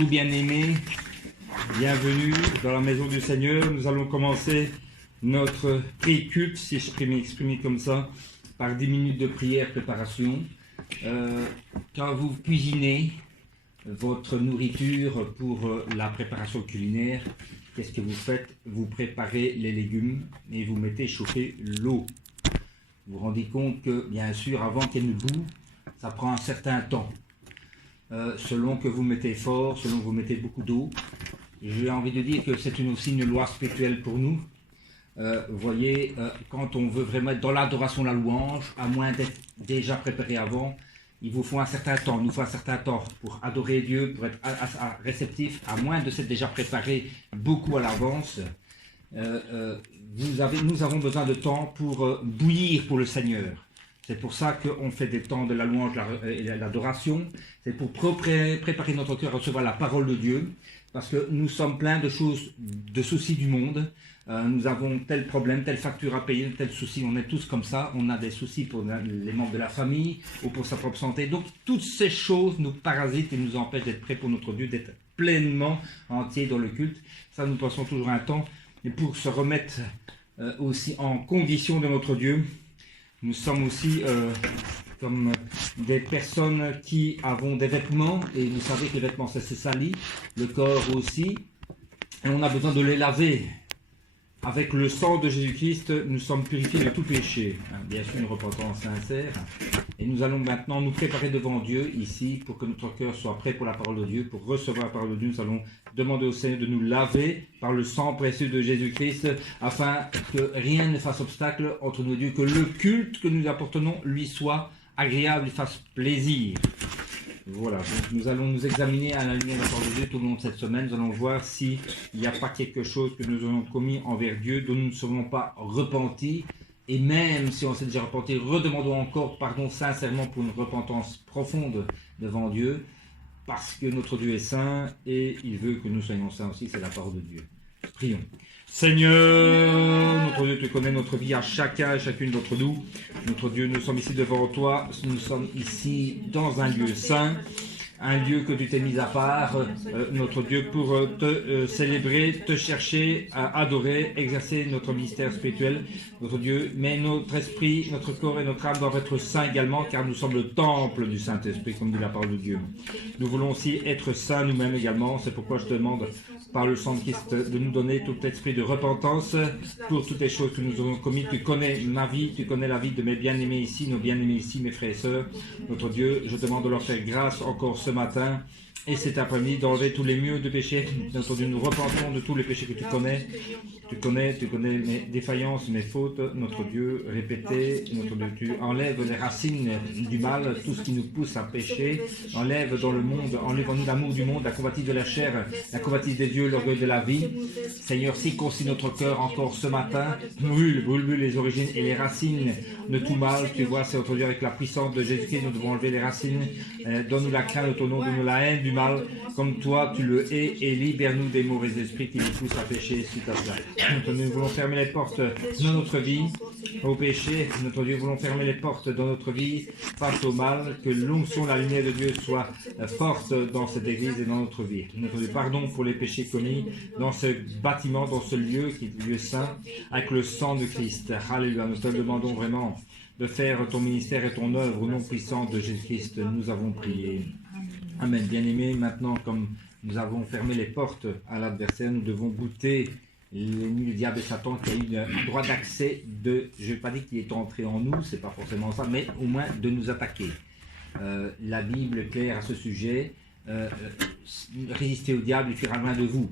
vous bien-aimés, bienvenue dans la maison du Seigneur. Nous allons commencer notre pré-culte, si je peux m'exprimer comme ça, par 10 minutes de prière, préparation. Quand vous cuisinez votre nourriture pour la préparation culinaire, qu'est-ce que vous faites? Vous préparez les légumes et vous mettez chauffer l'eau. Vous vous rendez compte que, bien sûr, avant qu'elle ne boue, ça prend un certain temps. Selon que vous mettez fort, selon que vous mettez beaucoup d'eau. J'ai envie de dire que c'est aussi une loi spirituelle pour nous. Vous voyez, quand on veut vraiment être dans l'adoration, la louange, à moins d'être déjà préparé avant, il vous faut un certain temps, nous faut un certain temps pour adorer Dieu, pour être réceptif, à moins de s'être déjà préparé beaucoup à l'avance. Nous avons besoin de temps pour bouillir pour le Seigneur. C'est pour ça qu'on fait des temps de la louange et de l'adoration. C'est pour préparer notre cœur à recevoir la parole de Dieu. Parce que nous sommes pleins de choses, de soucis du monde. Nous avons tel problème, telle facture à payer, tel souci. On est tous comme ça. On a des soucis pour les membres de la famille ou pour sa propre santé. Donc toutes ces choses nous parasitent et nous empêchent d'être prêts pour notre Dieu, d'être pleinement entiers dans le culte. Ça, nous passons toujours un temps. Et pour se remettre aussi en condition de notre Dieu, nous sommes aussi comme des personnes qui avons des vêtements, et vous savez que les vêtements, ça se salit, le corps aussi, et on a besoin de les laver. Avec le sang de Jésus-Christ, nous sommes purifiés de tout péché. Bien sûr, une repentance sincère. Et nous allons maintenant nous préparer devant Dieu ici pour que notre cœur soit prêt pour la parole de Dieu, pour recevoir la parole de Dieu. Nous allons demander au Seigneur de nous laver par le sang précieux de Jésus-Christ afin que rien ne fasse obstacle entre nous et Dieu, que le culte que nous apportons lui soit agréable et fasse plaisir. Voilà, donc nous allons nous examiner à la lumière de la parole de Dieu tout au long de cette semaine. Nous allons voir s'il n'y a pas quelque chose que nous avons commis envers Dieu dont nous ne serons pas repentis. Et même si on s'est déjà repenti, redemandons encore pardon sincèrement pour une repentance profonde devant Dieu, parce que notre Dieu est saint et il veut que nous soyons saints aussi, c'est la parole de Dieu. Prions. Seigneur, notre Dieu, tu connais notre vie à chacun et chacune d'entre nous. Notre Dieu, nous sommes ici devant toi, nous sommes ici dans un lieu saint, un lieu que tu t'es mis à part, notre Dieu, pour te célébrer, te chercher, à adorer, exercer notre ministère spirituel, notre Dieu. Mais notre esprit, notre corps et notre âme doivent être saints également, car nous sommes le temple du Saint-Esprit, comme dit la parole de Dieu. Nous voulons aussi être saints nous-mêmes également, c'est pourquoi je te demande, par le sang de Christ, de nous donner tout esprit de repentance pour toutes les choses que nous avons commises. Tu connais ma vie, tu connais la vie de mes bien-aimés ici, nos bien-aimés ici, mes frères et sœurs. Notre Dieu, je demande de leur faire grâce encore ce matin et cet après-midi d'enlever tous les murs de péché. Notre Dieu, nous repentons de tous les péchés que tu connais. Tu connais mes défaillances, mes fautes, notre Dieu, répétez, notre Dieu, tu enlèves les racines du mal, tout ce qui nous pousse à pécher, enlève dans le monde, enlève-nous l'amour du monde, la convoitise de la chair, la convoitise des dieux, l'orgueil de la vie. Seigneur, circoncis notre cœur encore ce matin, brûle les origines et les racines de tout mal. Tu vois, c'est notre Dieu, avec la puissance de Jésus-Christ, nous devons enlever les racines, donne-nous la crainte de ton nom, donne-nous la haine du mal, comme toi tu le hais, et libère-nous des mauvais esprits qui nous poussent à pécher suite à cela. Nous voulons fermer les portes dans notre vie au péché. Notre Dieu, nous voulons fermer les portes dans notre vie face au mal. Que l'onction, la lumière de Dieu soit forte dans cette église et dans notre vie. Notre Dieu, pardon pour les péchés commis dans ce bâtiment, dans ce lieu qui est lieu saint, avec le sang de Christ. Alléluia. Nous te demandons vraiment de faire ton ministère et ton œuvre au nom puissant de Jésus-Christ. Nous avons prié. Amen. Bien-aimés, maintenant, comme nous avons fermé les portes à l'adversaire, nous devons goûter l'ennemi, le diable et Satan qui a eu un droit d'accès je ne vais pas dire qu'il est entré en nous, c'est pas forcément ça, mais au moins de nous attaquer. La Bible est claire à ce sujet. Résister au diable, il fera loin de vous.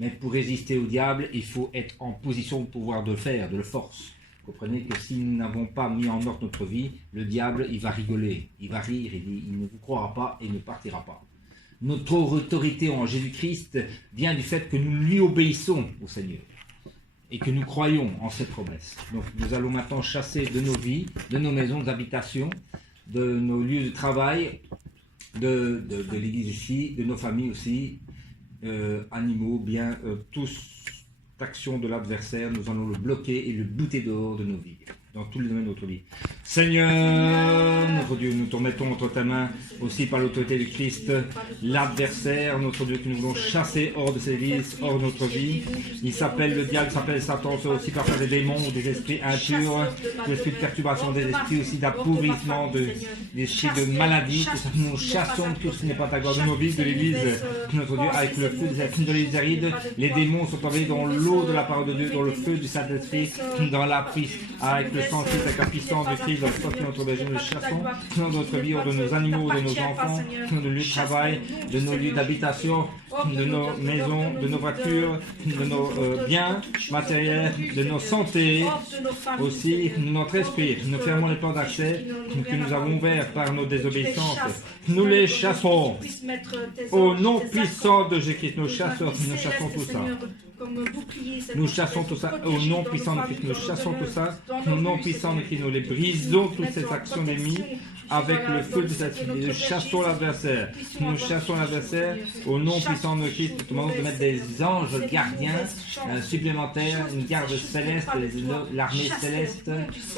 Mais pour résister au diable, il faut être en position de pouvoir de le faire, de le force. Vous comprenez que si nous n'avons pas mis en ordre notre vie, le diable, il va rigoler, il va rire, il ne vous croira pas et ne partira pas. Notre autorité en Jésus-Christ vient du fait que nous lui obéissons au Seigneur et que nous croyons en cette promesse. Donc nous allons maintenant chasser de nos vies, de nos maisons d'habitation, de nos lieux de travail, de l'église ici, de nos familles aussi, animaux, toute action de l'adversaire, nous allons le bloquer et le bouter dehors de nos vies. dans tous les domaines de notre vie. Seigneur, notre Dieu, nous te remettons entre ta main aussi par l'autorité du Christ, l'adversaire, notre Dieu, que nous voulons chasser hors de cette église, hors de notre vie. Il s'appelle le diable, il s'appelle Satan, c'est aussi parfois des démons ou des esprits impurs, des esprits de perturbation, des esprits aussi d'appauvrissement, des esprits de maladie. Nous chassons tout ce qui n'est pas ta gloire de nos vies, de l'église, notre Dieu, avec le feu de l'église aride. Les démons sont envoyés dans l'eau de la parole de Dieu, dans le feu du Saint-Esprit, dans la puissance, avec le sang de Christ, avec la puissance de Christ, dans le sang de notre berger, nous le chassons dans notre vie, de nos animaux, de nos enfants, de nos lieux de travail, de nos lieux d'habitation, de nos maisons, de nos voitures, de nos biens matériels, de nos santé, aussi de notre esprit. Nous fermons les portes d'accès que nous avons ouverts par nos désobéissances. Nous les chassons. Au nom puissant de Jésus-Christ, nous chassons tout ça. Nous chassons tout ça au nom puissant de Christ. Nous chassons tout ça au nom puissant de Christ. Nous les brisons, toutes ces actions ennemies, avec le feu de cette vie. Nous chassons l'adversaire. Nous chassons l'adversaire au nom puissant de Christ. Nous demandons de mettre des anges gardiens supplémentaires, une garde céleste, l'armée céleste,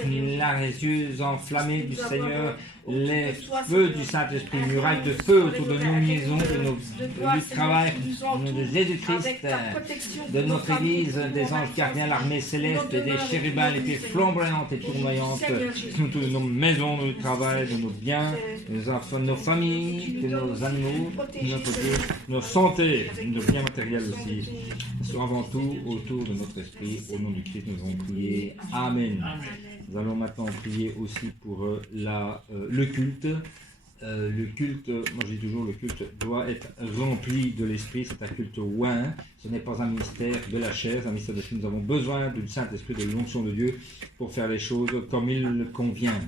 les yeux enflammés du Seigneur, les feux du Saint-Esprit, une muraille de feu autour de nos maisons, de nos lieux de travail, de Jésus-Christ, de notre Église, des anges gardiens, l'armée céleste, des chérubins, les pieds flamboyantes et tournoyantes, de nos maisons, de notre travail, de nos biens, nos enfants, nos familles, de nos animaux, notre Dieu, nos santé, nos biens matériels aussi, soit avant tout autour de notre esprit. Au nom du Christ, nous allons prier. Amen. Nous allons maintenant prier aussi pour le culte. Le culte, moi je dis toujours, le culte doit être rempli de l'esprit. C'est un culte oint. Ce n'est pas un mystère de la chair, c'est un mystère de l'esprit. Nous avons besoin du Saint-Esprit, de l'onction de Dieu pour faire les choses comme il convient.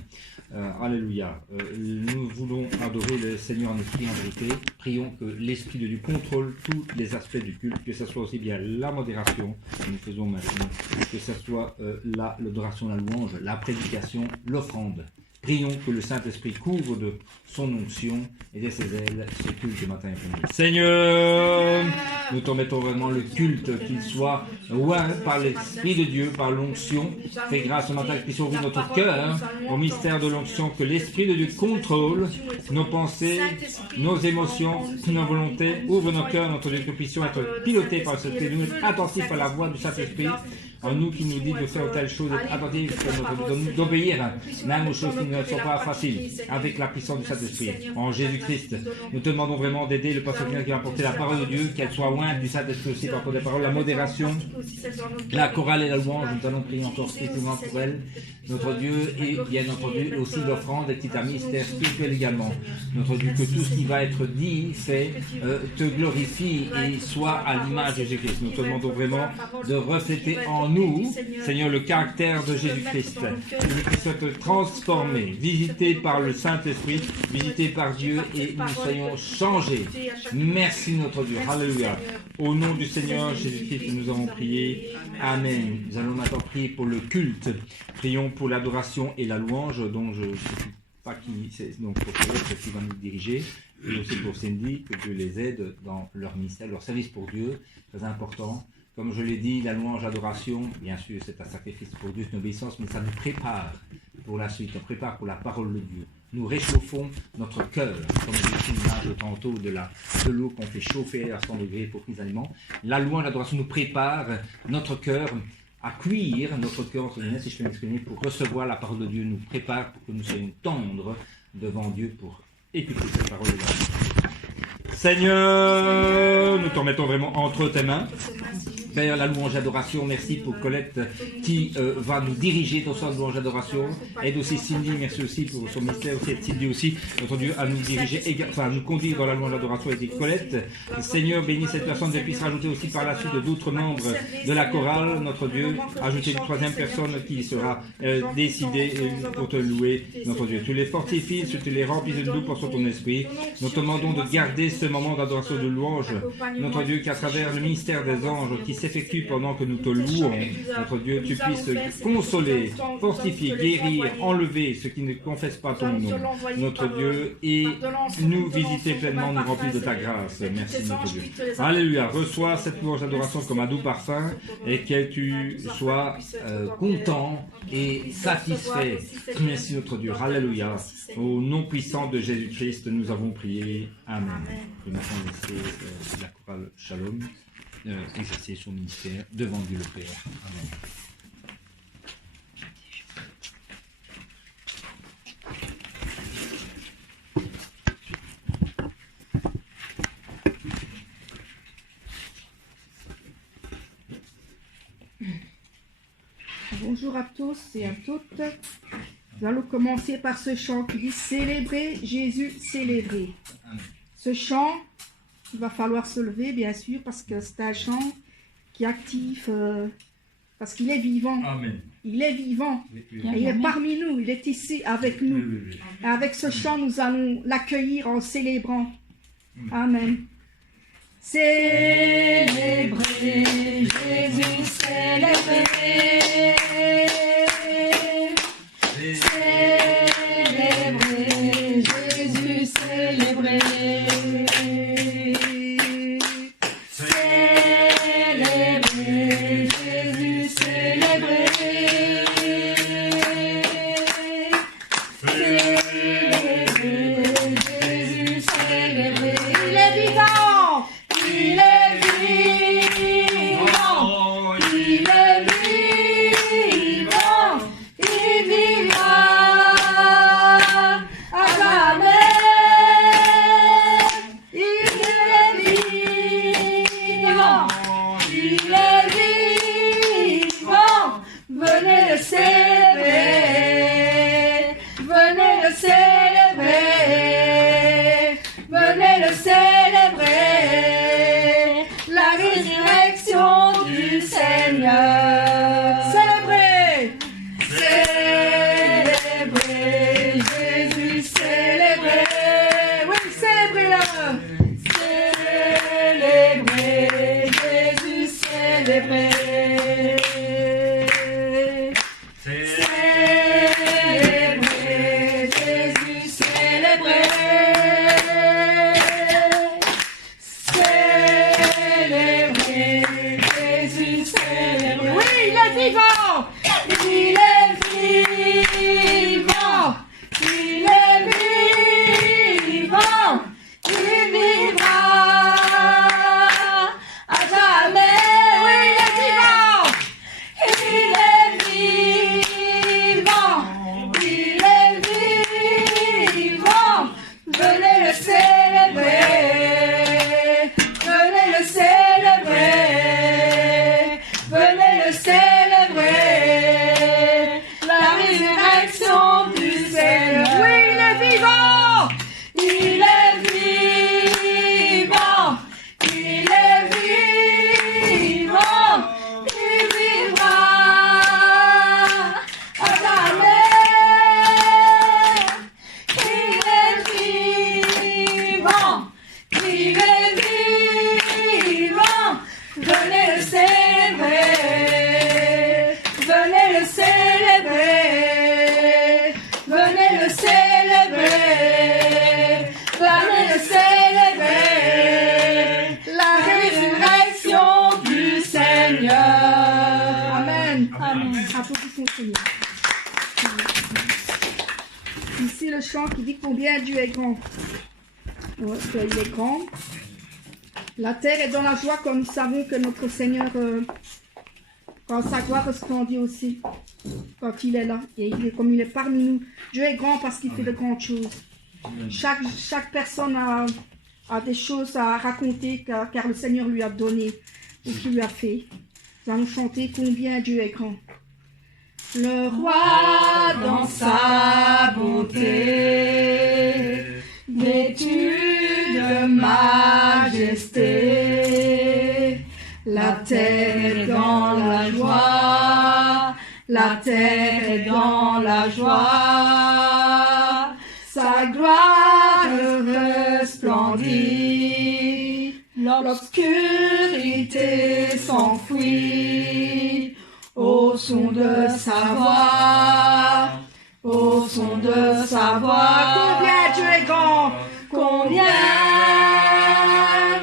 Alléluia. Nous voulons adorer le Seigneur en esprit et en vérité. Prions que l'Esprit de Dieu contrôle tous les aspects du culte, que ce soit aussi bien la modération que nous faisons maintenant, que ce soit l'adoration, la louange, la prédication, l'offrande. Prions que le Saint-Esprit couvre de son onction et de ses ailes ce culte matin et après-midi. Seigneur, nous te mettons vraiment le culte, qu'il soit oint par l'Esprit de Dieu, par l'onction. Fais grâce ce matin que puissions ouvrir notre cœur au mystère de l'onction, que l'Esprit de Dieu contrôle nos pensées, nos émotions, nos volontés. Ouvre nos cœurs, notre Dieu, que puissions être pilotés par ce Saint-Esprit, nous être attentifs à la voix du Saint-Esprit. En nous qui nous dit de faire telle chose, d'être attentifs, d'obéir, même aux choses qui ne sont pas faciles, avec la puissance du Saint-Esprit. En Jésus-Christ, nous te demandons vraiment d'aider le pasteur qui va apporter la parole de Dieu, qu'elle soit ointe du Saint-Esprit aussi par des paroles, la modération, la chorale et la louange. Nous allons prier encore spécialement pour elle, notre Dieu, et bien entendu aussi l'offrande qui est un mystère spirituel également. Notre Dieu, que tout ce qui va être dit, fait, te glorifie et soit à l'image de Jésus-Christ. Nous te demandons vraiment de refléter en nous, Seigneur, le caractère de Jésus-Christ. Jésus-Christ soit transformé, visité par le Saint-Esprit, visité par Dieu, et nous soyons changés. Merci notre Dieu. Alléluia. Au nom du Seigneur Jésus-Christ, nous avons prié. Amen. Nous allons maintenant prier pour le culte. Prions pour l'adoration et la louange, dont je ne sais pas qui c'est, donc pour Colette qui va nous diriger, et aussi pour Cindy, que Dieu les aide dans leur ministère, leur service pour Dieu, très important. Comme je l'ai dit, la louange, l'adoration, bien sûr, c'est un sacrifice pour Dieu, c'est une obéissance, mais ça nous prépare pour la suite, on prépare pour la parole de Dieu. Nous réchauffons notre cœur, comme je l'ai dit l'image tantôt de l'eau qu'on fait chauffer à 100 degrés pour les aliments. La louange, l'adoration nous prépare notre cœur à cuire, notre cœur, entre guillemets, si je peux m'exprimer, pour recevoir la parole de Dieu, nous prépare pour que nous soyons tendres devant Dieu pour écouter cette parole de Dieu. Seigneur, nous t'en mettons vraiment entre tes mains. Père, la louange adoration, merci pour Colette qui va nous diriger dans sa louange adoration. Aide aussi Cindy, merci aussi pour son ministère, aussi aide Cindy aussi, notre Dieu, à nous diriger, enfin à nous conduire dans la louange adoration avec Colette. Seigneur, bénis cette personne, qu'elle puisse rajouter aussi par la suite d'autres membres de la chorale, notre Dieu, ajouter une troisième personne qui sera décidée pour te louer, notre Dieu. Tu les fortifies, tu les remplis de nous pour ton esprit. Nous te demandons de garder ce moment d'adoration de louange, notre Dieu, qu'à travers le ministère des anges qui s'effectue pendant que nous te louons. Notre Dieu, tu puisses consoler, fortifier, guérir, enlever ceux qui ne confessent pas ton nom. Notre Dieu, et nous visiter pleinement, nous remplir de ta grâce. Merci notre Dieu. Alléluia. Reçois cette louange d'adoration comme un doux parfum et que tu sois content et satisfait. Merci notre Dieu. Alléluia. Au nom puissant de Jésus-Christ, nous avons prié. Amen. Je vais maintenant laisser la chorale Shalom exercer son ministère devant Dieu le Père. Amen. Bonjour à tous et à toutes. Nous allons commencer par ce chant qui dit « Célébrer Jésus, célébrer ». Ce chant, il va falloir se lever, bien sûr, parce que c'est un chant qui est actif, parce qu'il est vivant. Amen. Il est vivant. Il est parmi nous, il est ici avec nous. Et avec ce chant, nous allons l'accueillir en célébrant. Amen. Célébrer Jésus, célébrer. Célébrer Jésus, célébrer. Célébrer Jésus, célébrer. Célébrer Jésus, célébrer. Il est vivant. Il est vivant. Il est vivant. Il vivra à jamais. Il est vivant. Il est vivant. Venez le célébrer. Venez le célébrer. Venez le célébrer. La résurrection du Seigneur. Célébrez. Célébrez Jésus, célébrez. Oui, célébrez-le. Célébrez Jésus, célébrez. Célébrez Jésus, célébrez. Célébrez Jésus, célébrez. Oui, il est vivant. Il est vivant. Il est vivant. Il vivra à jamais. Oui, il est vivant. Il est vivant. Il est vivant. Venez le célébrer. Venez le célébrer. Venez le célébrer. La résurrection du Seigneur. Oui, il est vivant. Il est vivant. Il est vivant. Il vivra à jamais. Il est vivant. Il est vivant. Venez le célébrer. Venez le célébrer. Venez le célébrer. Venez le célébrer. La résurrection du Seigneur. Amen. Amen. Applaudissons le Seigneur. Ici le chant qui dit combien Dieu est grand. Ouais, il est grand. La terre est dans la joie comme nous savons que notre Seigneur, quand sa gloire resplendit aussi, quand il est là, et comme il est parmi nous. Dieu est grand parce qu'il fait de grandes choses. Chaque personne a des choses à raconter car le Seigneur lui a donné ou qu'il lui a fait. Nous allons chanter combien Dieu est grand. Le roi dans sa beauté, vêtu de majesté, la terre est dans la joie, la terre est dans la joie, sa gloire resplendit, l'obscurité s'enfuit au son de sa voix, au son de sa voix. Combien Dieu est grand, combien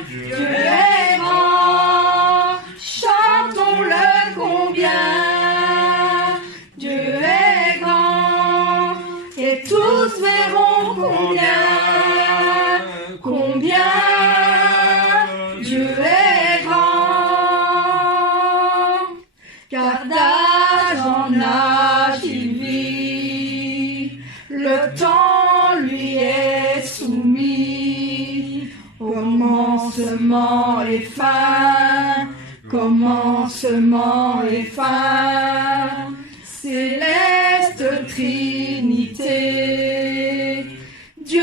Dieu est grand, chantons-le combien Dieu est grand, et tous verront combien Dieu est grand, car d'âge en âge il vit, le temps lui est soumis, commencement et fin, commencement et fin, céleste Trinité, Dieu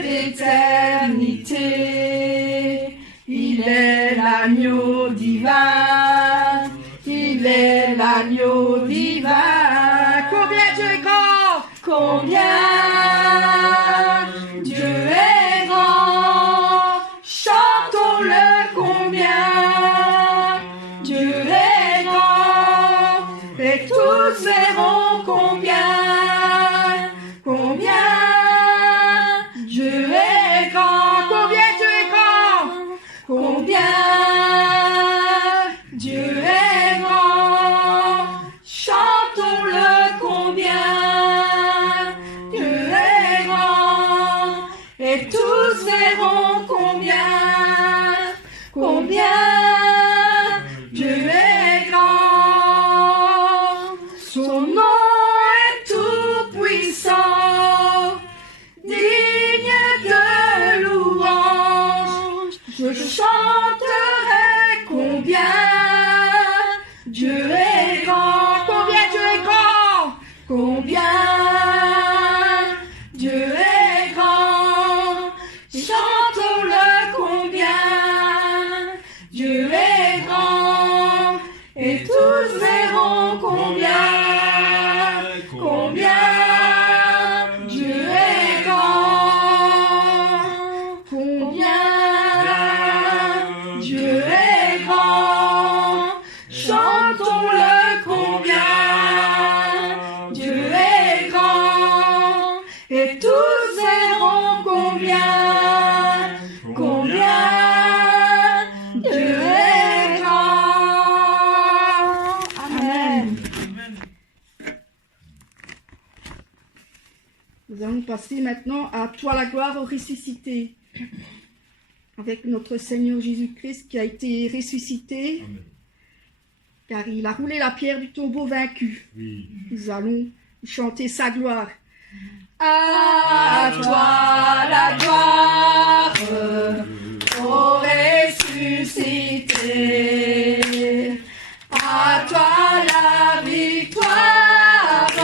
d'éternité, il est l'agneau divin, il est l'agneau divin. Combien Dieu est grand, combien Dieu est grand, chantons-le combien Dieu est grand, et tous verront combien Dieu est grand, combien Dieu est grand, combien Dieu est grand, chantons-le combien Dieu est grand, et tous verront combien Dieu est grand. Son nom est tout puissant, digne de louange. Je chanterai combien Dieu est grand, combien Dieu est grand, combien Dieu est grand. Chantons-le combien Dieu est grand, et tous verront combien Dieu est grand, combien Dieu est grand. Chantons-le combien Dieu est grand, et tous verront combien Dieu est grand. Amen. Nous allons passer maintenant à toi la gloire au ressuscité, avec notre Seigneur Jésus-Christ qui a été ressuscité. Amen. Car il a roulé la pierre du tombeau vaincu. Oui. Nous allons chanter sa gloire. À toi la gloire, ô ressuscité. À toi la victoire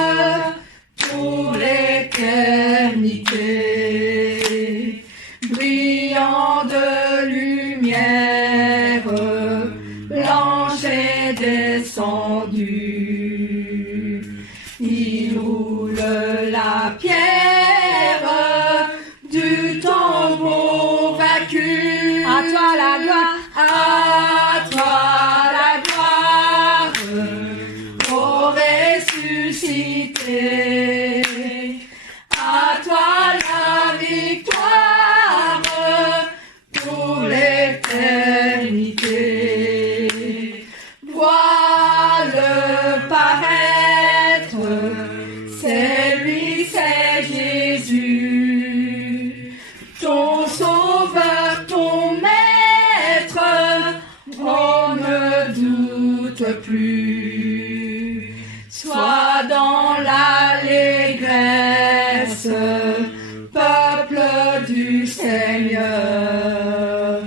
pour l'éternité. Brillant de lumière, l'ange est descendu. Il roule la pierre du tombeau vaincu. À toi la gloire, à toi la gloire, ô ressuscité. À toi la victoire pour l'éternité. Vois-le paraître, c'est lui, c'est Jésus, ton sauveur, ton maître, on ne doute plus. Sois dans l'allégresse, peuple du Seigneur,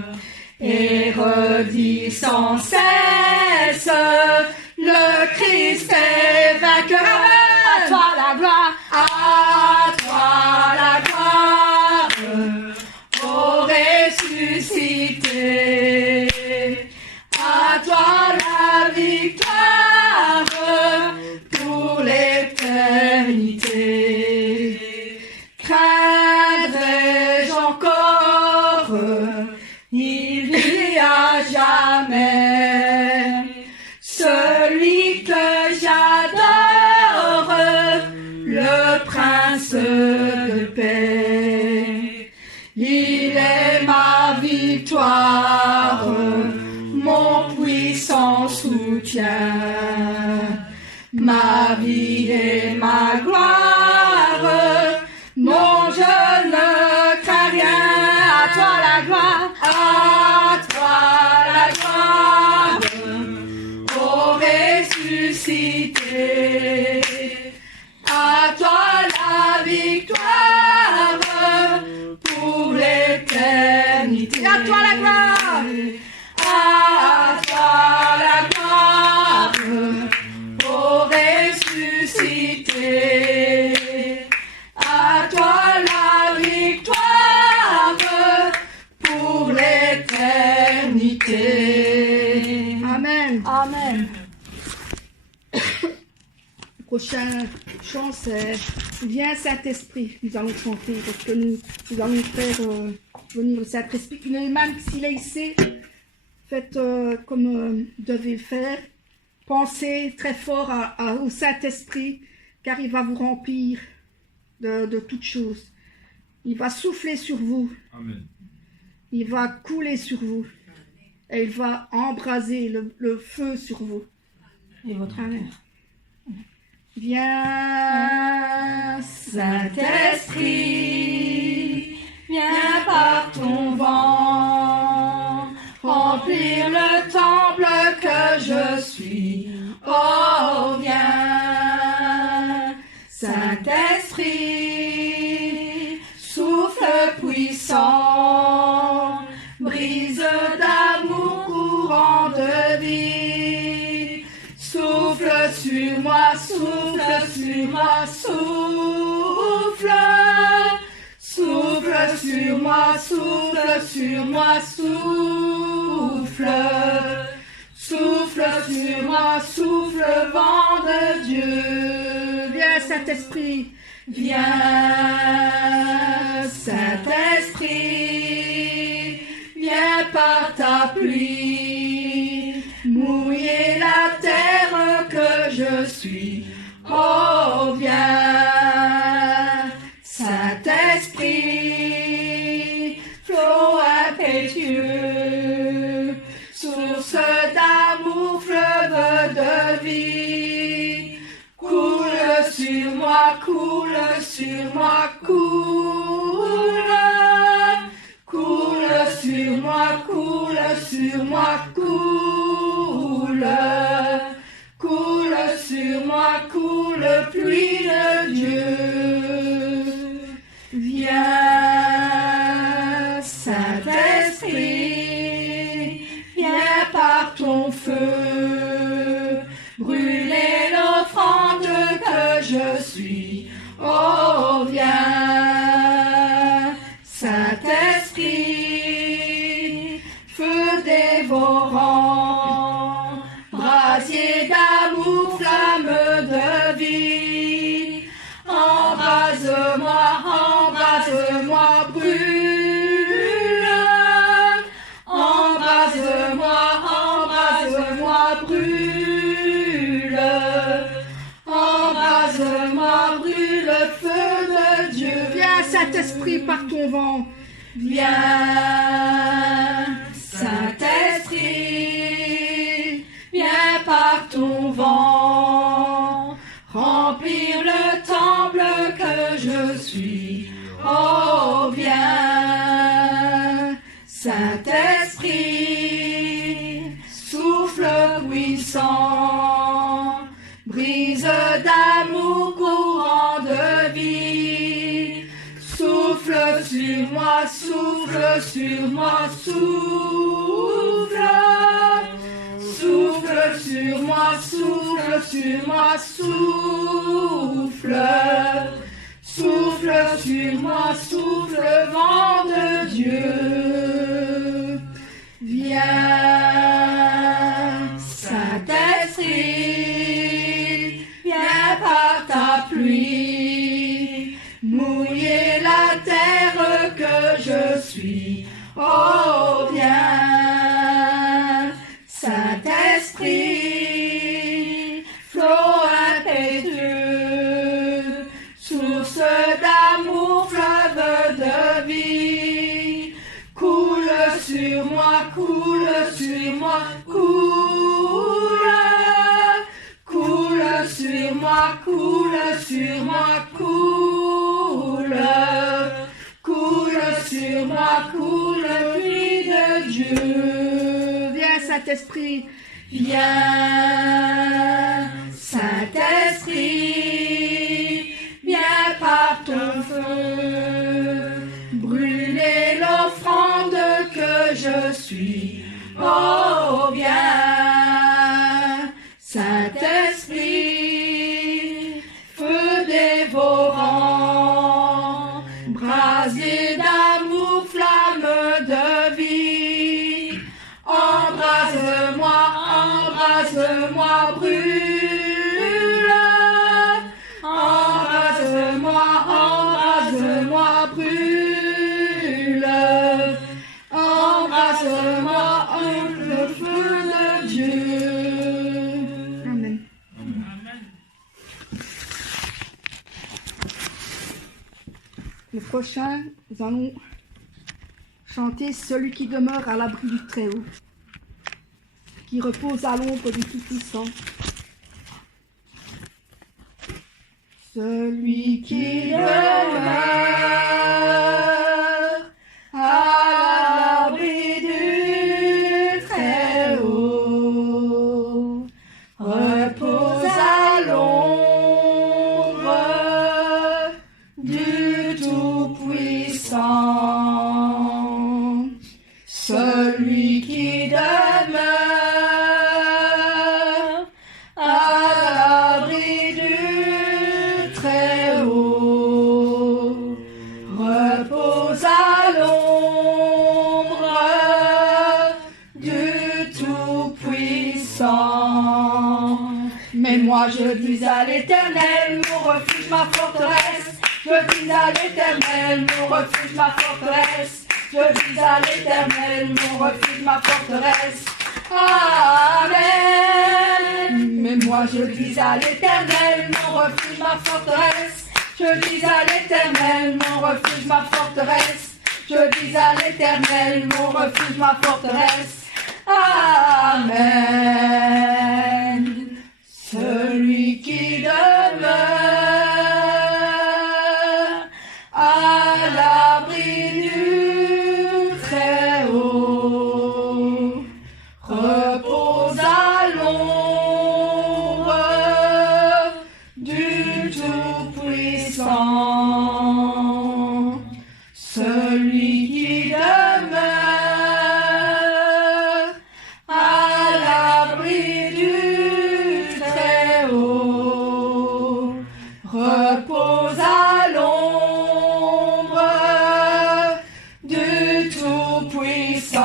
et redis sans cesse, le Christ est vainqueur. à toi la gloire, À toi la gloire, ô ressuscité. À toi la victoire pour l'éternité. Craindrai-je encore, il vit tiens. Ma vie et ma gloire, non, je ne crains rien. À toi la gloire, À toi la gloire, ô ressuscité. À toi la victoire pour l'éternité. À toi la gloire. À toi la gloire, ô ressuscité. À toi la victoire pour l'éternité. Amen. amen. Le prochain chant, c'est Viens Saint-Esprit. Nous allons chanter parce que nous allons faire venir le Saint-Esprit. Même s'il est ici, faites comme vous devez le faire. Pensez très fort au Saint-Esprit car il va vous remplir de toutes choses. Il va souffler sur vous. Amen. Il va couler sur vous. Et il va embraser le feu sur vous. Et votre Amen. Viens, Saint-Esprit, viens par ton vent, remplir le temple que je suis. Oh, viens, Saint-Esprit, souffle puissant, brise d'amour, courant de vie. Souffle sur moi, souffle sur moi, souffle. Souffle sur moi, souffle sur moi, souffle. Souffle sur moi, souffle, vent de Dieu. Viens Saint-Esprit, viens Saint-Esprit, viens par ta pluie, mouiller la terre que je suis. Oh, viens Saint-Esprit, flot impétueux, source d'amour, fleuve de vie, coule sur moi, coule sur moi, coule, coule sur moi, coule sur moi, coule, coule sur moi, coule, pluie de Dieu. Viens, Saint-Esprit, viens par ton feu, brûler l'offrande que je suis. Oh, viens, Saint-Esprit, feu dévorant, brasier d'amour, flamme de vie. Embrase-moi, embrase-moi, brûle. Embrase-moi, embrase-moi, brûle. Embrase-moi, brûle, feu de Dieu. Viens, Saint-Esprit, par ton vent. Viens, Saint-Esprit, viens par ton vent, remplir le temple que je suis. Oh, viens, Saint-Esprit, souffle puissant, brise d'amour, courant de vie. Souffle sur moi, souffle sur moi, souffle. Souffle sur moi, souffle sur moi, souffle. Souffle sur moi, souffle, vent de Dieu. Viens, Saint-Esprit, viens par ta pluie, mouiller la terre que je suis. Oh, viens, Saint-Esprit, flot impétueux, source d'amour, fleuve de vie, coule sur moi, coule sur moi, coule. coule sur moi, coule. Coule sur moi, coule le pluie de Dieu. Viens Saint-Esprit, viens Saint-Esprit, viens par ton feu, brûler l'offrande que je suis. Oh, viens Saint-Esprit, feu dévorant, brasier d'amour, flamme de vie. Embrase-moi, embrase-moi, brûle. Embrase-moi, embrase-moi, brûle. Embrase-moi, le feu de Dieu. Amen. Le prochain, nous allons chanter celui qui demeure à l'abri du Très-Haut, qui repose à l'ombre du Tout-Puissant. Celui qui demeure à l'abri du Très-Haut, repose à l'ombre du Tout-Puissant. Celui qui demeure à l'abri du Très-Haut, repose à l'ombre du Tout-Puissant. Mais moi je dis à l'Éternel, mon refuge, ma forteresse. Je dis à l'Éternel, mon refuge, ma forteresse. Je dis à l'Éternel, mon refuge, ma forteresse. Amen. Mais moi je dis à l'Éternel, mon refuge, ma forteresse. Je dis à l'Éternel, mon refuge, ma forteresse. Je dis à l'Éternel, mon refuge, ma forteresse. Amen. Celui qui demeure à l'abri du Très-Haut, repose à l'ombre du Tout-Puissant. Celui qui demeure à l'abri du Très-Haut, repose à l'ombre du Tout-Puissant.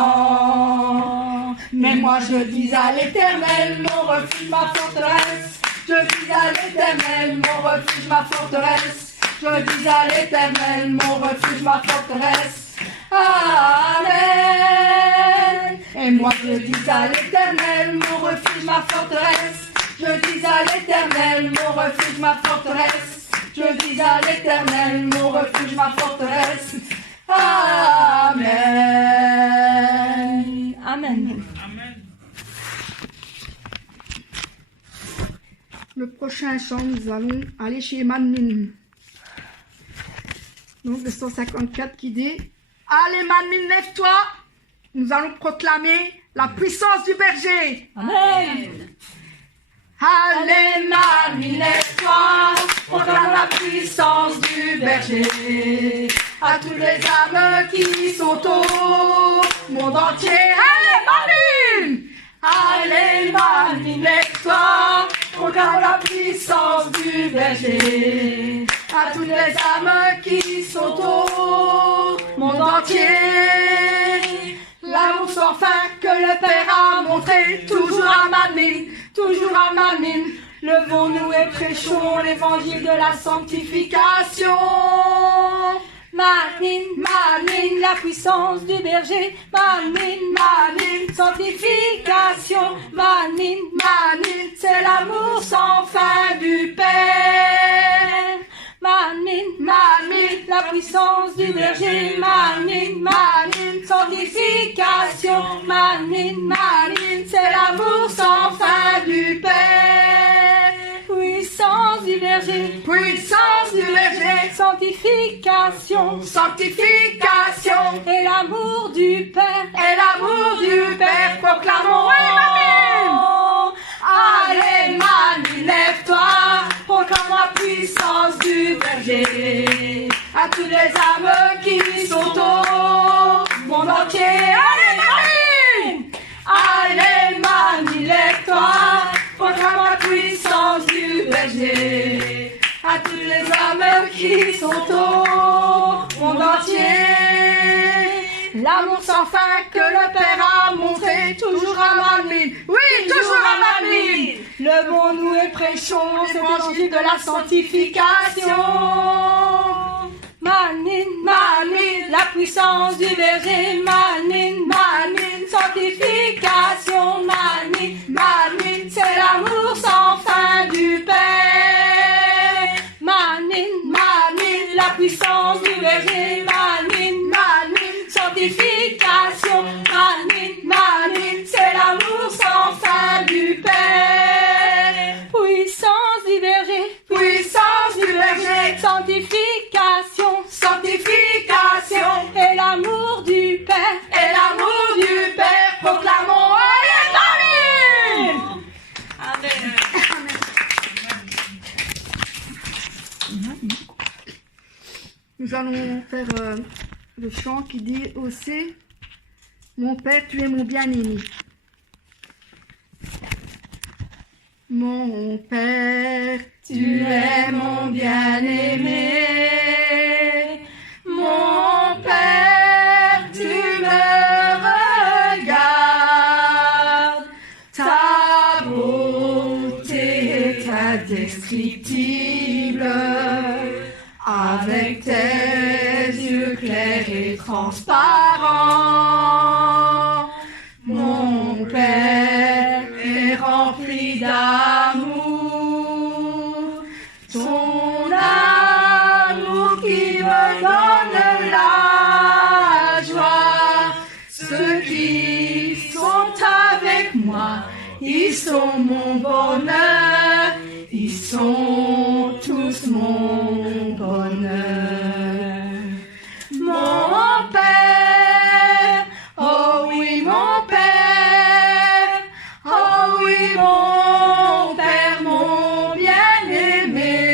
Mais moi je dis à l'Éternel, mon refuge, ma forteresse. Je dis à l'Éternel, mon refuge, ma forteresse. Je dis à l'Éternel, mon refuge, ma forteresse. Amen. Et moi je dis à l'Éternel, mon refuge, ma forteresse. Je dis à l'Éternel, mon refuge, ma forteresse. Je dis à l'Éternel, mon refuge, ma forteresse. Amen. Amen. Le prochain chant, nous allons aller chez Manmin. Donc le 154 qui dit: allez Manmin, lève-toi. Nous allons proclamer la puissance du berger. Amen. Allez Manmin, lève-toi. Proclame la puissance du berger à toutes les âmes qui sont au monde entier. Allez Manmin. Allez Manmin, lève-toi. Proclame la puissance du berger à toutes les âmes qui sont au monde entier. L'amour sans fin que le Père a montré, toujours à Manmin, toujours à Manmin. Levons-nous et prêchons l'évangile de la sanctification. Manmin, Manmin, la puissance du berger. Manmin, Manmin, sanctification. Manmin, Manmin, c'est l'amour sans fin du Père. Manmin, Manmin, la puissance du berger. Manmin, Manmin, sanctification. Manmin, Manmin, c'est l'amour sans fin du Père. Puissance du sanctification, sanctification, et l'amour du Père, et l'amour du Père, proclamons, Amen. Allez, Mani, lève-toi, proclame la puissance du berger à toutes les âmes qui sont au monde entier. Allez, Mani! Allez, Mani, lève-toi, proclame la puissance du berger à toutes les âmes qui sont au monde entier. L'amour sans fin que le Père a montré, toujours à Manille. Oui, toujours à Manille. Levons nous et prêchons cet évangile de la sanctification. Manine, Manine, la puissance du berger. Manine, Manine, sanctification. Manine, Manine, c'est l'amour sans fin du Père. Manine, Manine, la puissance du berger. Manine, Manine, sanctification. Manine, Manine, c'est l'amour sans fin du Père. Puissance du berger, Puissance du berger, sanctification, sanctification, et l'amour du Père, et l'amour du Père, proclamons, Amen. Amen. Nous allons faire le chant qui dit aussi « Mon Père, tu es mon bien-aimé ». Mon Père, tu es mon bien-aimé. Mon Père, tu me regardes. Ta beauté est indescriptible. Avec tes yeux clairs et transparents, mon Père est rempli d'amour. Ton amour qui me donne la joie. Ceux qui sont avec moi, ils sont mon bonheur. Ils sont tous mon bonheur. Mon Père, oh oui mon Père, oh oui mon Père, mon bien-aimé.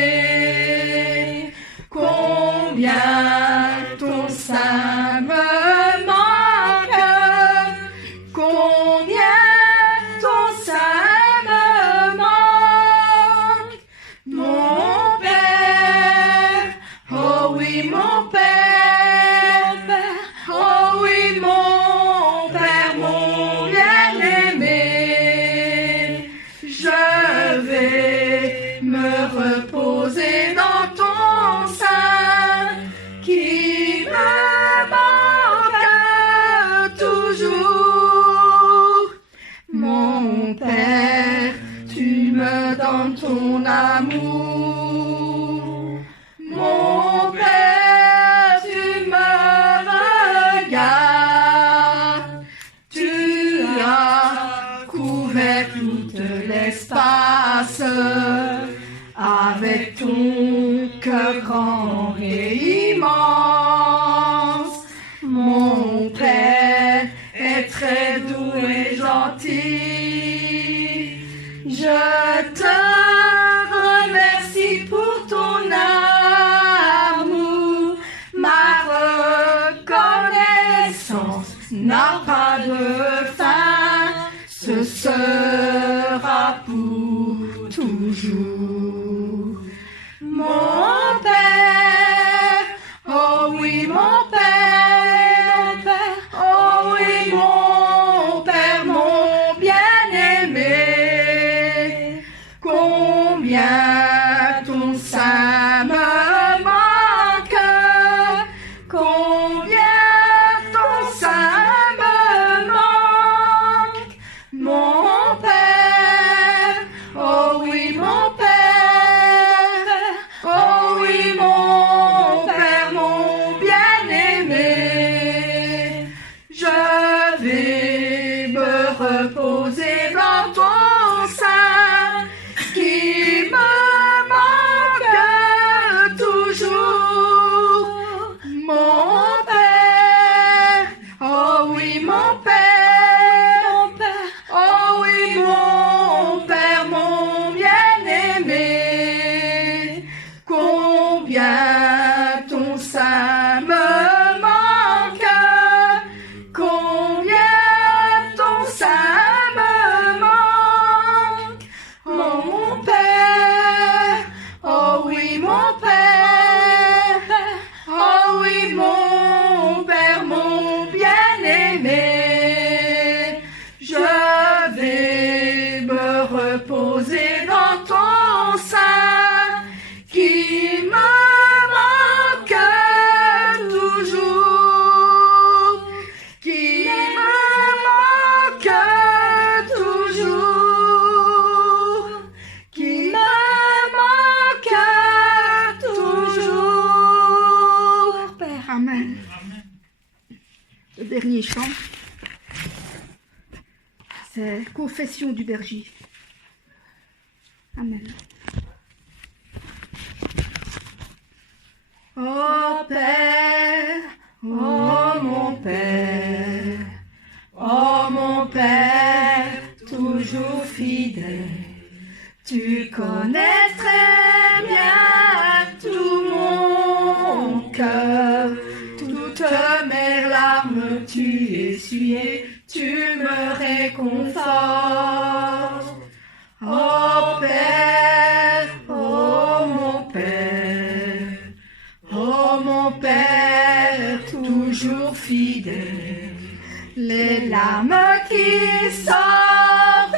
Combien ton sein me manque, combien ton sein me manque. Mon Père, oh oui mon Père, oh oui mon Père, mon bien-aimé. Je vais me reposer dans ton sein qui me manque toujours. Mon Père, tu me donnes ton amour. Mon Père, tu me regardes. Tu as couvert tout l'espace avec ton cœur grand et immense. Mon Père est très doux et gentil. Je te remercie pour ton amour. Ma reconnaissance n'a pas de fin. Ce sera pour toujours. Mon Père, oh oui mon Père, oh oui mon Père, mon bien-aimé. Combien ton sein me manque, combien ton sein me manque. Mon Père, oh oui mon Père, oh oui mon Père, mon bien-aimé. Je vais me reposer dans ton sein qui me manque toujours. Père. Confession du berger. Amen. Ô Père, ô mon Père, toujours fidèle, tu connais très bien tout mon cœur, toutes mes larmes tu essuyais, tu me réconfortes. Ô Père, ô mon Père, toujours fidèle, les larmes qui sortent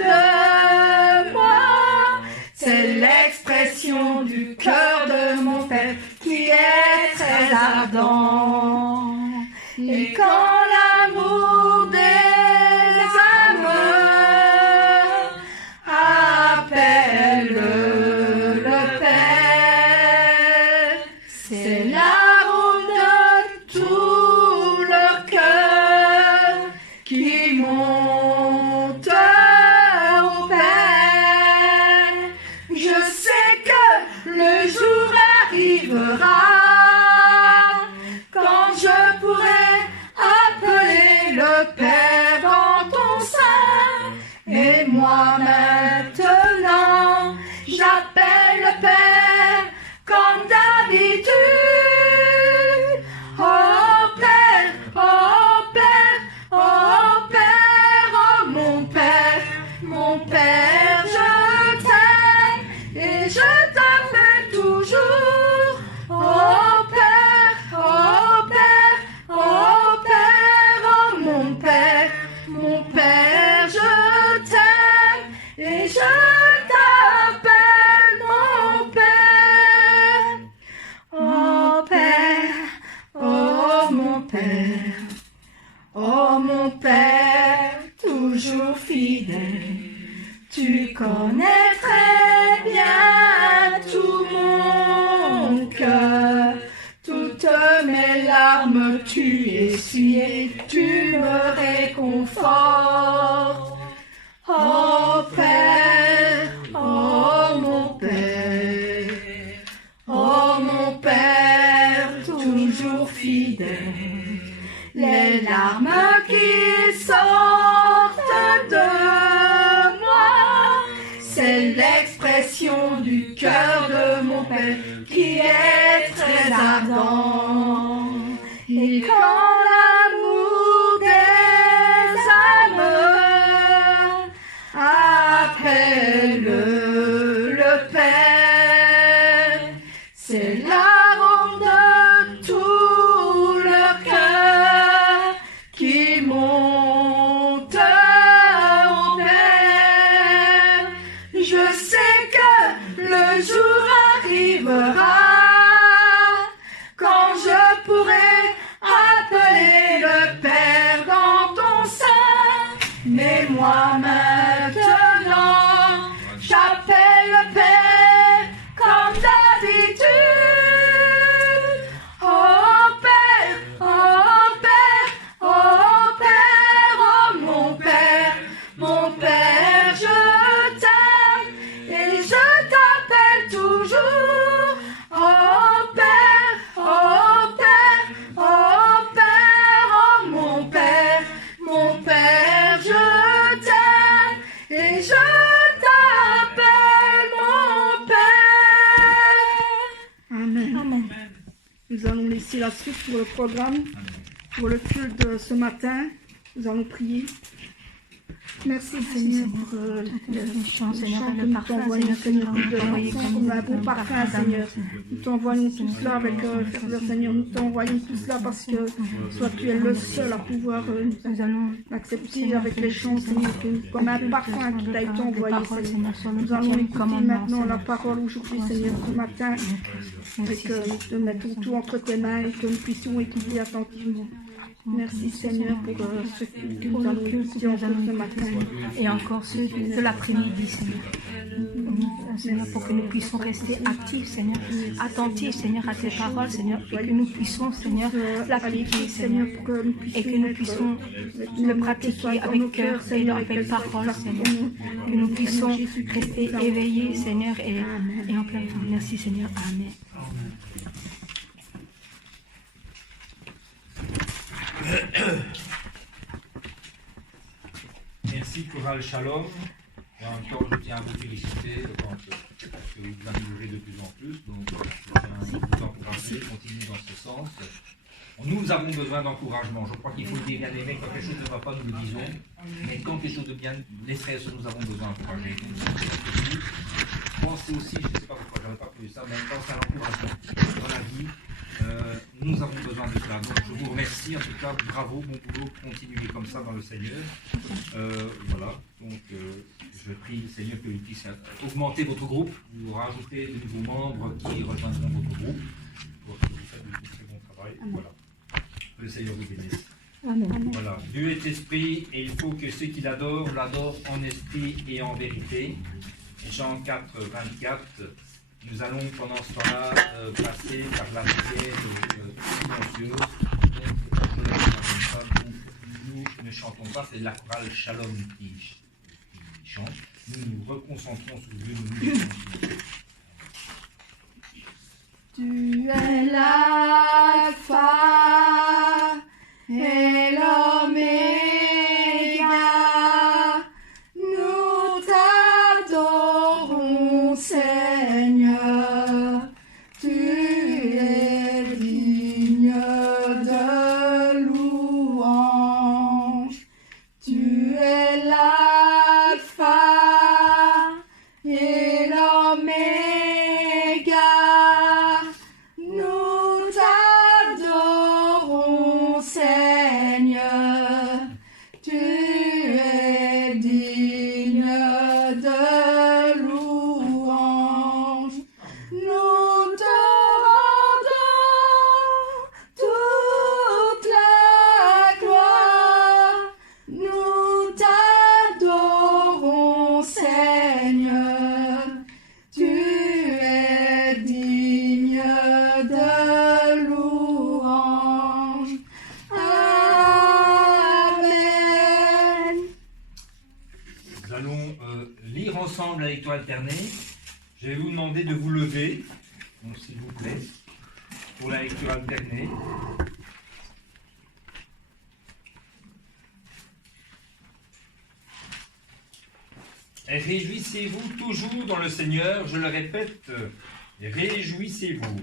de moi, c'est l'expression du cœur de mon Père qui est très ardent. Et quand l'amour des âmes appelle le Père, c'est l'arôme de tout leur cœur qui monte au Père. Je sais que le jour arrivera quand je pourrai appeler le Père dans ton sein. Et moi maintenant, j'appelle le Père comme d'habitude. Oh Père, oh Père, oh Père, oh mon Père, je t'aime et je t'appelle toujours. Oh Père, oh Père, oh Père, oh mon Père, je t'aime et je t'appelle mon Père. Oh Père, oh mon Père, toujours fidèle, tu connais très bien tout mon cœur, toutes mes larmes tu essuyais, tu me réconfortes. Oh Père, oh mon Père, toujours fidèle, les larmes qui sortent de moi, c'est l'expression du cœur de mon Père qui est très ardent. Et quand l'amour des âmes appelle le Père, c'est l'arôme de tout leur cœur qui monte au Père. Je sais que le jour arrivera quand je pourrai appeler le Père dans ton sein. Mais moi maintenant, j'appelle le Père comme d'habitude. Oh Père, oh Père, oh Père, oh mon Père, je t'aime et je t'appelle toujours. Oh Père, oh Père, oh Père, oh mon Père, je t'aime et je t'appelle mon Père. Amen. Nous allons laisser la suite pour le programme, pour le culte de ce matin. Nous allons prier. Merci Seigneur pour le chant que nous t'envoyons, Seigneur, nous te remercions comme un bon parfum, Seigneur. Nous t'envoyons tout cela avec ferveur, Seigneur. Nous t'envoyons tout cela parce que toi tu es le seul à pouvoir accepter avec les chants, Seigneur, comme un parfum qui t'a été envoyé, Seigneur. Nous allons écouter maintenant la parole aujourd'hui, Seigneur, ce matin, et que nous te mettons tout entre tes mains et que nous puissions écouter attentivement. Merci Seigneur pour ce que nous allons écouter encore ce matin. Et encore ceux de l'après-midi, Seigneur. Seigneur, pour que nous puissions rester actifs, Seigneur, attentifs, Seigneur, à tes paroles, Seigneur, et que nous puissions, Seigneur, l'appliquer, Seigneur, et que nous puissions le pratiquer avec cœur et avec parole, Seigneur. Que nous puissions rester éveillés, Seigneur, et en pleine forme. Merci, Seigneur. Amen. Merci Chorale Shalom. Et en même temps, je tiens à vous féliciter. Je pense que vous vous améliorez de plus en plus. Donc, je tiens à vous encourager. Continuez dans ce sens. Nous avons besoin d'encouragement. Je crois qu'il faut le dire, bien aimé, quand quelque chose ne va pas, nous le disons. Mais quand quelque chose de bien, les frères, nous avons besoin d'encourager. Pensez aussi, je ne sais pas pourquoi je n'avais pas prévu ça, mais pensez à l'encouragement dans la vie. Nous avons besoin de cela. Donc, je vous remercie. En tout cas, bravo, bon boulot. Continuez comme ça dans le Seigneur. Voilà. Donc, je prie le Seigneur qu'il puisse augmenter votre groupe. Vous rajoutez de nouveaux membres qui rejoindront votre groupe. Pour que vous faites du très bon travail. Voilà. Que le Seigneur vous bénisse. Amen. Voilà. Dieu est esprit et il faut que ceux qui l'adorent en esprit et en vérité. Jean 4, 24. Nous allons pendant ce temps-là passer par la prière silencieuse. Nous ne chantons pas, c'est la chorale Shalom qui chante. Nous nous reconcentrons sur Dieu. Tu es l'alpha et l'oméga. Nous t'adorons, Seigneur. Tu es digne de louange. Tu es l'alpha et l'oméga. Nous t'adorons, Seigneur. Tu es digne de louange. Nous te rendons toute la gloire. Nous t'adorons, Seigneur. Tu es digne de louange. Amen. Nous allons lire ensemble la lecture alternée. Je vais vous demander de vous lever, donc s'il vous plaît, pour la lecture alternée. Et réjouissez-vous toujours dans le Seigneur, je le répète, réjouissez-vous.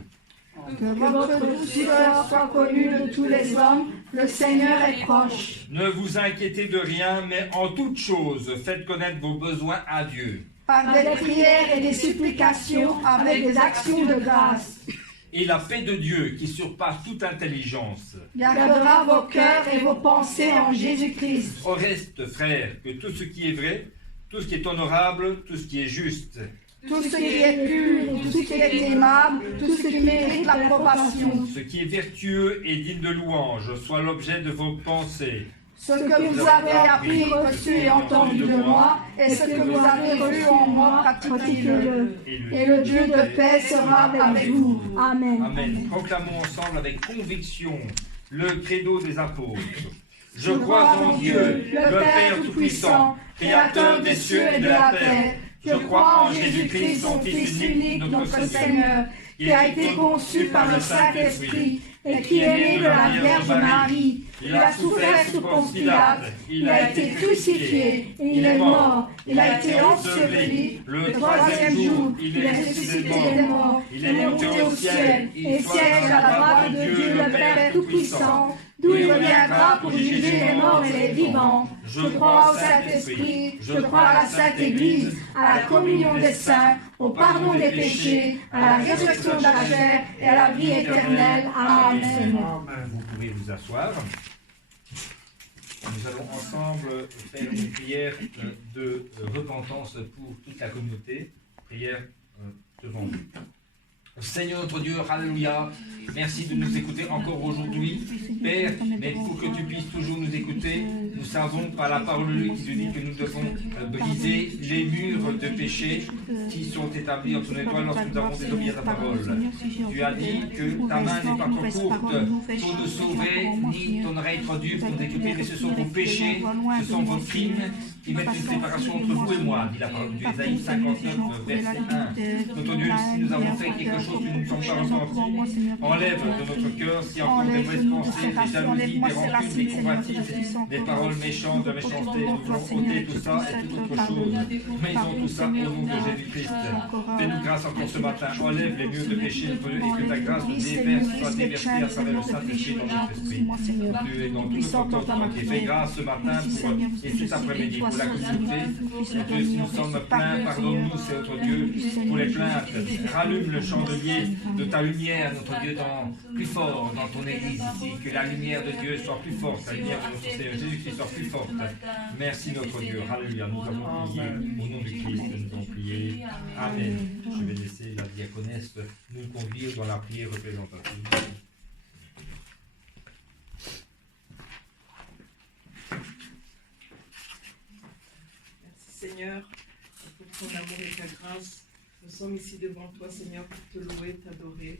Que votre douceur soit connue de tous les hommes, le Seigneur est proche. Ne vous inquiétez de rien, mais en toute chose, faites connaître vos besoins à Dieu. Par des prières et des supplications, avec des actions de grâce. Et la paix de Dieu, qui surpasse toute intelligence, Gardera vos cœurs et vos pensées en Jésus-Christ. au reste, frères, que tout ce qui est vrai, tout ce qui est honorable, tout ce qui est juste, Tout ce qui est pur, tout ce qui est aimable, tout ce qui mérite l'approbation. ce qui est vertueux et digne de louange, soit l'objet de vos pensées. Ce que vous avez appris, reçu et entendu de moi, et ce que vous avez reçu en moi, pratiquez-le. Et le Dieu de paix sera avec vous. Amen. Amen. Proclamons ensemble avec conviction le credo des apôtres. Je crois en Dieu, le Père Tout-Puissant, Créateur des cieux et de la terre. Je crois en Jésus-Christ, son Fils unique, notre Seigneur, qui a été conçu par le Saint-Esprit et qui est né de la Vierge Marie. Il a souffert sous Ponce Pilate, il a été crucifié, il est mort, il a été enseveli. Le troisième jour, il est ressuscité des morts, il est monté au ciel et siège à la droite de Dieu le Père Tout-Puissant, d'où il reviendra pour juger les morts et les vivants. Je crois au Saint-Esprit, je crois à la Sainte Église, à la communion des saints, au pardon des péchés, à la résurrection de la chair et à la vie éternelle. Amen. Vous pouvez vous asseoir. Nous allons ensemble faire une prière de repentance pour toute la communauté. Prière devant nous. Seigneur notre Dieu, alléluia. Merci de nous écouter encore aujourd'hui, Père, mais pour que tu puisses toujours nous écouter, nous savons par la parole de Dieu qui nous dit que nous devons briser les murs de péché qui sont établis entre nous et toi lorsque nous avons désobéi à ta parole. Tu as dit que ta main n'est pas trop courte pour nous sauver, ni ton oreille trop dure pour nous écouter, mais ce sont vos péchés, ce sont vos crimes qui mettent une séparation entre vous et moi, dit la parole de Dieu, Ésaïe 59, verset 1. Notre Dieu, si nous avons fait quelque chose qui ne nous sommes pas repentis, enlève de notre cœur s'il y a encore des mauvaises pensées, des jalousies, des rancunes, des convoitises, des paroles méchantes, de la méchanceté. Nous voulons ôter tout ça et toute autre chose. Maison tout ça au nom de Jésus-Christ. Fais-nous grâce encore ce matin. Enlève les murs de péché et que ta grâce nous déverse, soit déversée à travers le Saint-Esprit dans notre esprit. Dieu est dans tout notre corps entier. Fais grâce ce matin et cet après-midi pour la communauté. Dieu, si nous sommes pleins, pardonne-nous, c'est notre Dieu, pour les plaintes. Rallume le chandelier de ta lumière, notre Dieu, plus fort dans ton église ici, que la lumière de Dieu soit plus forte, la lumière de notre Seigneur Jésus-Christ soit plus forte. Merci notre Dieu, alléluia, nous avons prié, au nom du Christ, nous avons prié. Amen. Je vais laisser la diaconesse nous conduire dans la prière représentative. Merci Seigneur pour ton amour et ta grâce. Nous sommes ici devant toi Seigneur pour te louer, t'adorer.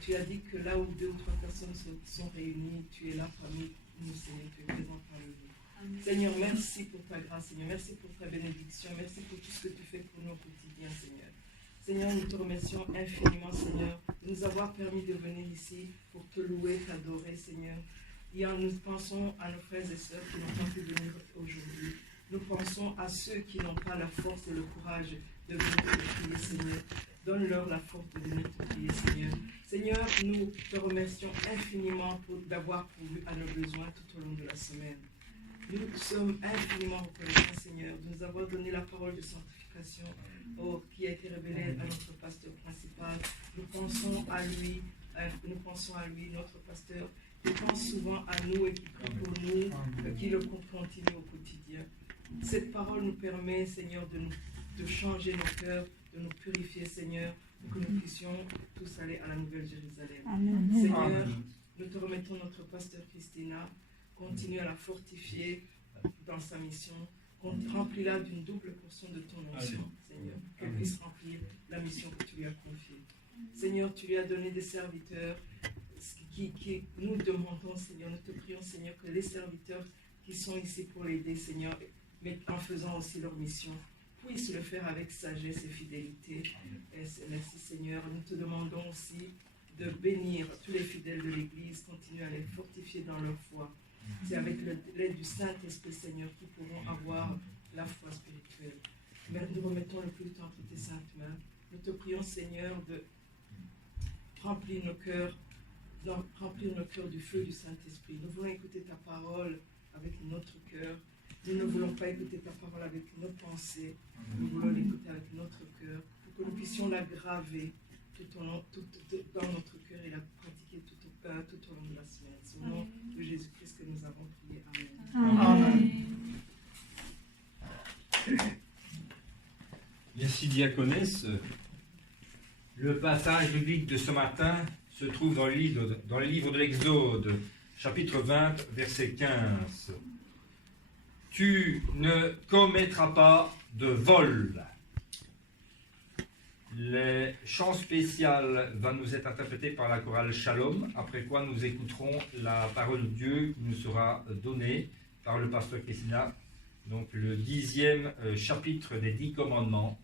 Tu as dit que là où 2 ou 3 personnes sont réunies, tu es là parmi nous, Seigneur, tu es présent parmi nous. Seigneur, merci pour ta grâce, Seigneur, merci pour ta bénédiction, merci pour tout ce que tu fais pour nous au quotidien, Seigneur. Seigneur, nous te remercions infiniment, Seigneur, de nous avoir permis de venir ici pour te louer, t'adorer, Seigneur. Hier, nous pensons à nos frères et sœurs qui n'ont pas pu venir aujourd'hui. Nous pensons à ceux qui n'ont pas la force et le courage de venir te prier, Seigneur. Donne-leur la force de venir te prier, Seigneur. Seigneur, nous te remercions infiniment d'avoir pourvu à nos besoins tout au long de la semaine. Nous sommes infiniment reconnaissants, Seigneur, de nous avoir donné la parole de sanctification qui a été révélée à notre pasteur principal. Nous pensons à lui, notre pasteur, qui pense souvent à nous et qui prie pour nous, qui le continue au quotidien. Cette parole nous permet, Seigneur, de changer nos cœurs, de nous purifier, Seigneur, pour que nous puissions tous aller à la Nouvelle Jérusalem. Amen. Seigneur, nous te remettons notre pasteur Christina, continue à la fortifier dans sa mission, remplis-la d'une double portion de ton onction, Seigneur, qu'elle puisse remplir la mission que tu lui as confiée. Seigneur, tu lui as donné des serviteurs qui nous demandons, Seigneur, nous te prions, Seigneur, que les serviteurs qui sont ici pour l'aider, Seigneur, mais en faisant aussi leur mission, puissent le faire avec sagesse et fidélité. Et merci Seigneur. Nous te demandons aussi de bénir tous les fidèles de l'Église, continue à les fortifier dans leur foi. C'est avec l'aide du Saint-Esprit, Seigneur, qu'ils pourront avoir la foi spirituelle. Mais nous remettons le culte entre tes saintes mains. Nous te prions, Seigneur, de remplir nos cœurs du feu du Saint-Esprit. Nous voulons écouter ta parole avec notre cœur. Nous ne voulons pas écouter ta parole avec nos pensées. Nous voulons l'écouter avec notre cœur pour que nous puissions la graver dans notre cœur et la pratiquer tout au long de la semaine. C'est au nom de Jésus-Christ que nous avons prié. Amen. Amen. Merci diaconesse. Le passage biblique de ce matin se trouve dans le livre de l'Exode, chapitre 20, verset 15. Tu ne commettras pas de vol. Le chant spécial va nous être interprété par la chorale Shalom, après quoi nous écouterons la parole de Dieu qui nous sera donnée par le pasteur Christina, donc le 10e chapitre des 10 commandements.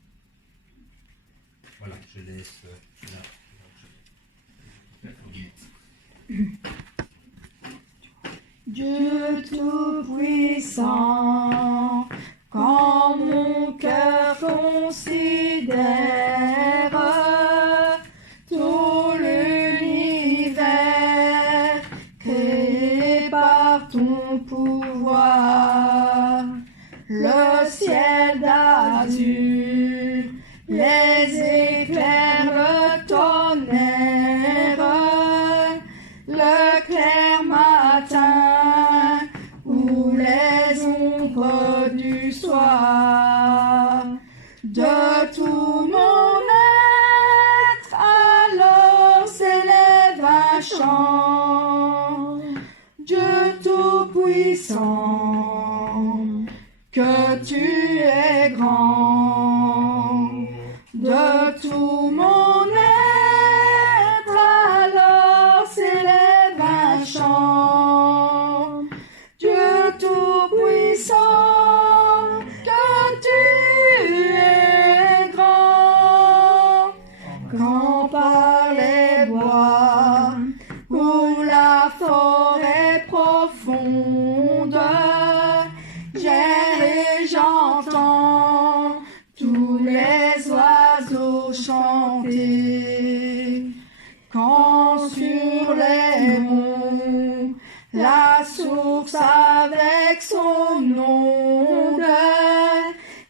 Voilà, je laisse là. Dieu Tout-Puissant, quand mon cœur considère tout l'univers créé par ton pouvoir, le ciel d'azur, les éclairs, le tonnerre, le clair matin ou les ombres du soir, de tout mon être puissant, que tu es grand. De tout mon être, alors s'élève un chant. Dieu tout-puissant, que tu es grand. Quand par les bois ou la forêt profonde, j'erre et j'entends tous les oiseaux chanter. Quand sur les monts, la source avec son onde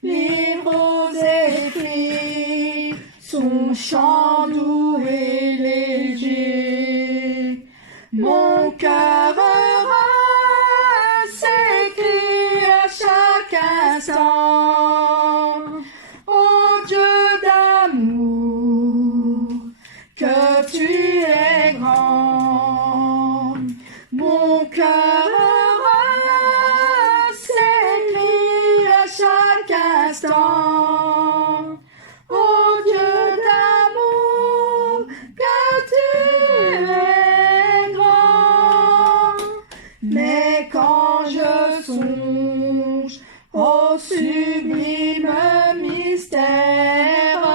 livre aux écrits son chant doux et léger. Mon cœur heureux s'écrie à chaque instant: ô Dieu d'amour, que tu es grand. Mon cœur heureux s'écrie à chaque instant: ô Dieu d'amour, que tu es grand. Mais quand je songe au sublime mystère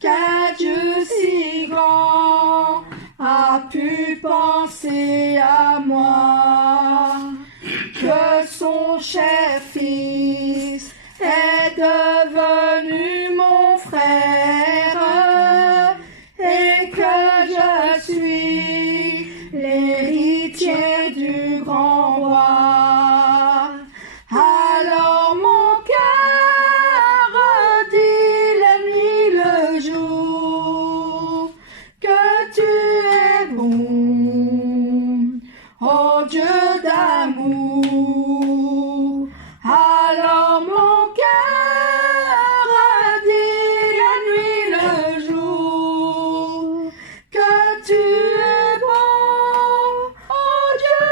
qu'un Dieu si grand a pu penser à moi, que son cher fils est devenu mon frère et que je suis l'héritier du grand roi. Alors mon cœur redit la nuit le jour que tu es bon, ô Dieu d'amour. Alors mon cœur redit la nuit le jour que tu es bon, ô Dieu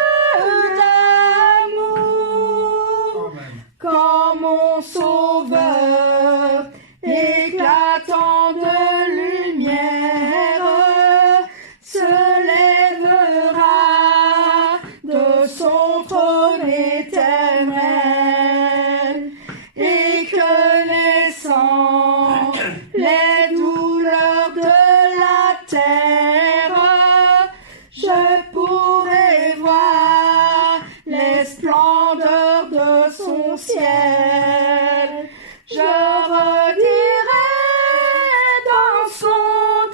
d'amour. Quand mon sauveur éclatant de lumière se lèvera de son trône éternel, et que laissant les douleurs de la terre, je pourrai voir les splendeurs de son ciel. Je redirai dans son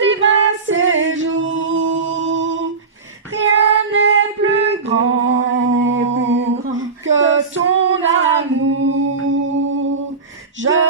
divin séjour: rien n'est plus grand que son amour. Je